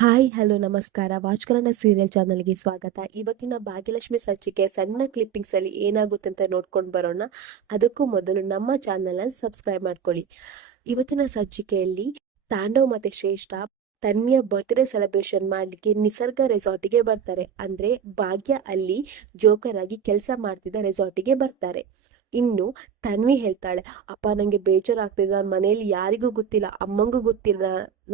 Hi hello ನಮಸ್ಕಾರ. Watch Kannada serial ಚಾನಲ್ಗೆ ಸ್ವಾಗತ. ಇವತ್ತಿನ ಭಾಗ್ಯಲಕ್ಷ್ಮಿ ಸಂಚಿಕೆ ಸಣ್ಣ ಕ್ಲಿಪ್ಪಿಂಗ್ಸ್ ಅಲ್ಲಿ ಏನಾಗುತ್ತೆ ಅಂತ ನೋಡ್ಕೊಂಡು ಬರೋಣ. ಅದಕ್ಕೂ ಮೊದಲು ನಮ್ಮ ಚಾನಲ್ ಸಬ್ಸ್ಕ್ರೈಬ್ ಮಾಡ್ಕೊಳ್ಳಿ. ಇವತ್ತಿನ ಸಂಚಿಕೆಯಲ್ಲಿ ತಾಂಡವ್ ಮತ್ತೆ ಶ್ರೇಷ್ಠ ತನ್ವಿಯ ಬರ್ತ್ಡೇ ಸೆಲೆಬ್ರೇಷನ್ ಮಾಡಲಿಕ್ಕೆ ನಿಸರ್ಗ ರೆಸಾರ್ಟಿಗೆ ಬರ್ತಾರೆ. ಅಂದ್ರೆ ಭಾಗ್ಯ ಅಲ್ಲಿ ಜೋಕರ್ ಆಗಿ ಕೆಲಸ ಮಾಡ್ತಿದ್ದ ರೆಸಾರ್ಟಿಗೆ ಬರ್ತಾರೆ. ಇನ್ನು ತನ್ವಿ ಹೇಳ್ತಾಳೆ, ಅಪ್ಪ ನಂಗೆ ಬೇಜಾರಾಗ್ತಿದೆ, ನನ್ನ ಮನೆಯಲ್ಲಿ ಯಾರಿಗೂ ಗೊತ್ತಿಲ್ಲ, ಅಮ್ಮಂಗೂ ಗೊತ್ತಿಲ್ಲ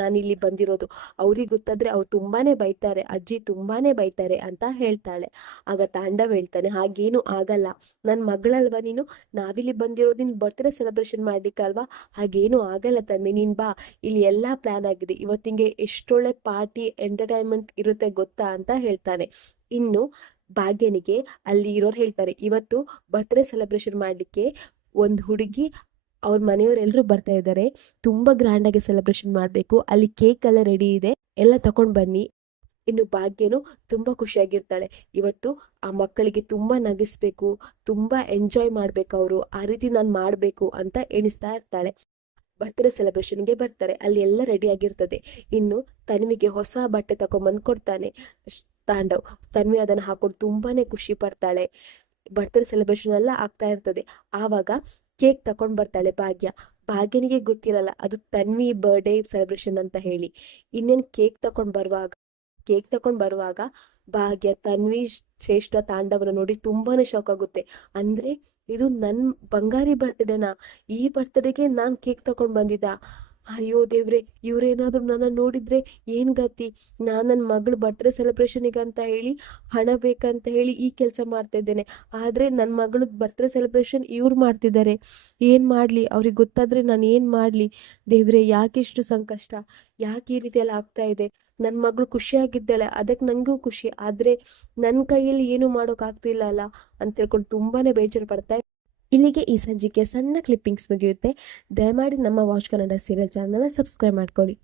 ನಾನಿಲ್ಲಿ ಬಂದಿರೋದು. ಅವ್ರಿಗೆ ಗೊತ್ತಾದ್ರೆ ಅವ್ರು ತುಂಬಾನೇ ಬೈತಾರೆ, ಅಜ್ಜಿ ತುಂಬಾನೇ ಬೈತಾರೆ ಅಂತ ಹೇಳ್ತಾಳೆ. ಆಗ ತಾಂಡವ್ ಹೇಳ್ತಾನೆ, ಹಾಗೇನು ಆಗಲ್ಲ, ನನ್ನ ಮಗಳಲ್ವಾ ನೀನು, ನಾವಿಲ್ಲಿ ಬಂದಿರೋದು ನಿನ್ ಬರ್ತ್ಡೇ ಸೆಲೆಬ್ರೇಷನ್ ಮಾಡ್ಲಿಕ್ಕಲ್ವಾ, ಹಾಗೇನು ಆಗಲ್ಲ ತನ್ವಿ, ನೀನ್ ಬಾ, ಇಲ್ಲಿ ಎಲ್ಲಾ ಪ್ಲಾನ್ ಆಗಿದೆ, ಇವತ್ತಿಗೆ ಎಷ್ಟೊಳ್ಳೆ ಪಾರ್ಟಿ ಎಂಟರ್ಟೈನ್ಮೆಂಟ್ ಇರುತ್ತೆ ಗೊತ್ತಾ ಅಂತ ಹೇಳ್ತಾನೆ. ಇನ್ನು ಭಾಗ್ಯನಿಗೆ ಅಲ್ಲಿ ಇರೋರು ಹೇಳ್ತಾರೆ, ಇವತ್ತು ಬರ್ತ್ಡೇ ಸೆಲೆಬ್ರೇಷನ್ ಮಾಡ್ಲಿಕ್ಕೆ ಒಂದು ಹುಡುಗಿ ಅವ್ರ ಮನೆಯವರೆಲ್ಲರೂ ಬರ್ತಾ ಇದ್ದಾರೆ, ತುಂಬಾ ಗ್ರ್ಯಾಂಡ್ ಆಗಿ ಸೆಲೆಬ್ರೇಷನ್ ಮಾಡಬೇಕು, ಅಲ್ಲಿ ಕೇಕ್ ಎಲ್ಲ ರೆಡಿ ಇದೆ, ಎಲ್ಲ ತಕೊಂಡ್ ಬನ್ನಿ. ಇನ್ನು ಭಾಗ್ಯನು ತುಂಬಾ ಖುಷಿಯಾಗಿರ್ತಾಳೆ, ಇವತ್ತು ಆ ಮಕ್ಕಳಿಗೆ ತುಂಬಾ ನಗಿಸ್ಬೇಕು, ತುಂಬಾ ಎಂಜಾಯ್ ಮಾಡ್ಬೇಕು, ಅವರು ಆ ರೀತಿ ನಾನು ಮಾಡ್ಬೇಕು ಅಂತ ಎಣಿಸ್ತಾ ಇರ್ತಾಳೆ. ಬರ್ತ್ಡೇ ಸೆಲೆಬ್ರೇಷನ್ಗೆ ಬರ್ತಾರೆ, ಅಲ್ಲಿ ಎಲ್ಲ ರೆಡಿ ಆಗಿರ್ತದೆ. ಇನ್ನು ತನ್ವಿಗೆ ಹೊಸ ಬಟ್ಟೆ ತಗೊಂಬಂದು ಕೊಡ್ತಾನೆ ತಾಂಡವ್. ತನ್ವಿ ಅದನ್ನ ಹಾಕೊಂಡು ತುಂಬಾನೇ ಖುಷಿ ಪಡ್ತಾಳೆ. ಬರ್ತ್ಡೇ ಸೆಲೆಬ್ರೇಷನ್ ಎಲ್ಲ ಆಗ್ತಾ ಇರ್ತದೆ. ಆವಾಗ ಕೇಕ್ ತಕೊಂಡ್ ಬರ್ತಾಳೆ ಭಾಗ್ಯ. ಭಾಗ್ಯನಿಗೆ ಗೊತ್ತಿರಲ್ಲ ಅದು ತನ್ವಿ ಬರ್ಡೇ ಸೆಲೆಬ್ರೇಷನ್ ಅಂತ ಹೇಳಿ. ಇನ್ನೇನ್ ಕೇಕ್ ತಕೊಂಡ್ ಬರುವಾಗ ಭಾಗ್ಯ ತನ್ವಿ ಶ್ರೇಷ್ಠ ತಾಂಡವನ ನೋಡಿ ತುಂಬಾನೇ ಶಾಕ್ ಆಗುತ್ತೆ. ಅಂದ್ರೆ ಇದು ನನ್ ಬಂಗಾರಿ ಬರ್ತ್ಡೇನಾ, ಈ ಬರ್ತ್ಡೇಗೆ ನಾನ್ ಕೇಕ್ ತಕೊಂಡ್ ಬಂದಿದ್ದ, ಅಯ್ಯೋ ದೇವ್ರೆ, ಇವ್ರೇನಾದ್ರು ನನ್ನ ನೋಡಿದ್ರೆ ಏನ್ ಗತಿ, ನಾನ್ ನನ್ನ ಮಗಳು ಬರ್ತ್ಡೇ ಸೆಲೆಬ್ರೇಷನ್ಗೆ ಅಂತ ಹೇಳಿ ಹಣ ಬೇಕಂತ ಹೇಳಿ ಈ ಕೆಲಸ ಮಾಡ್ತಾ ಇದ್ದೇನೆ, ಆದ್ರೆ ನನ್ನ ಮಗಳು ಬರ್ತ್ಡೇ ಸೆಲೆಬ್ರೇಷನ್ ಇವ್ರು ಮಾಡ್ತಿದ್ದಾರೆ, ಏನ್ ಮಾಡ್ಲಿ, ಅವ್ರಿಗೆ ಗೊತ್ತಾದ್ರೆ ನಾನು ಏನ್ ಮಾಡ್ಲಿ, ದೇವ್ರೆ ಯಾಕಿಷ್ಟು ಸಂಕಷ್ಟ, ಯಾಕೆ ಈ ರೀತಿ ಎಲ್ಲ ಆಗ್ತಾ ಇದೆ, ನನ್ನ ಮಗಳು ಖುಷಿಯಾಗಿದ್ದಾಳೆ ಅದಕ್ಕೆ ನಂಗೂ ಖುಷಿ, ಆದ್ರೆ ನನ್ನ ಕೈಯಲ್ಲಿ ಏನು ಮಾಡೋಕ್ ಆಗ್ತಿಲ್ಲ ಅಲ್ಲ ಅಂತ ಹೇಳ್ಕೊಂಡು ತುಂಬಾನೇ ಬೇಜಾರು ಪಡ್ತಾ. ಇಲ್ಲಿಗೆ ಈ ಸಂಚಿಕೆ ಸಣ್ಣ ಕ್ಲಿಪ್ಪಿಂಗ್ಸ್ ಮುಗಿಯುತ್ತೆ. ದಯಮಾಡಿ ನಮ್ಮ ವಾಚ್ ಕನ್ನಡ ಸೀರಿಯಲ್ ಚಾನಲ್ನ ಸಬ್ಸ್ಕ್ರೈಬ್ ಮಾಡ್ಕೊಳ್ಳಿ.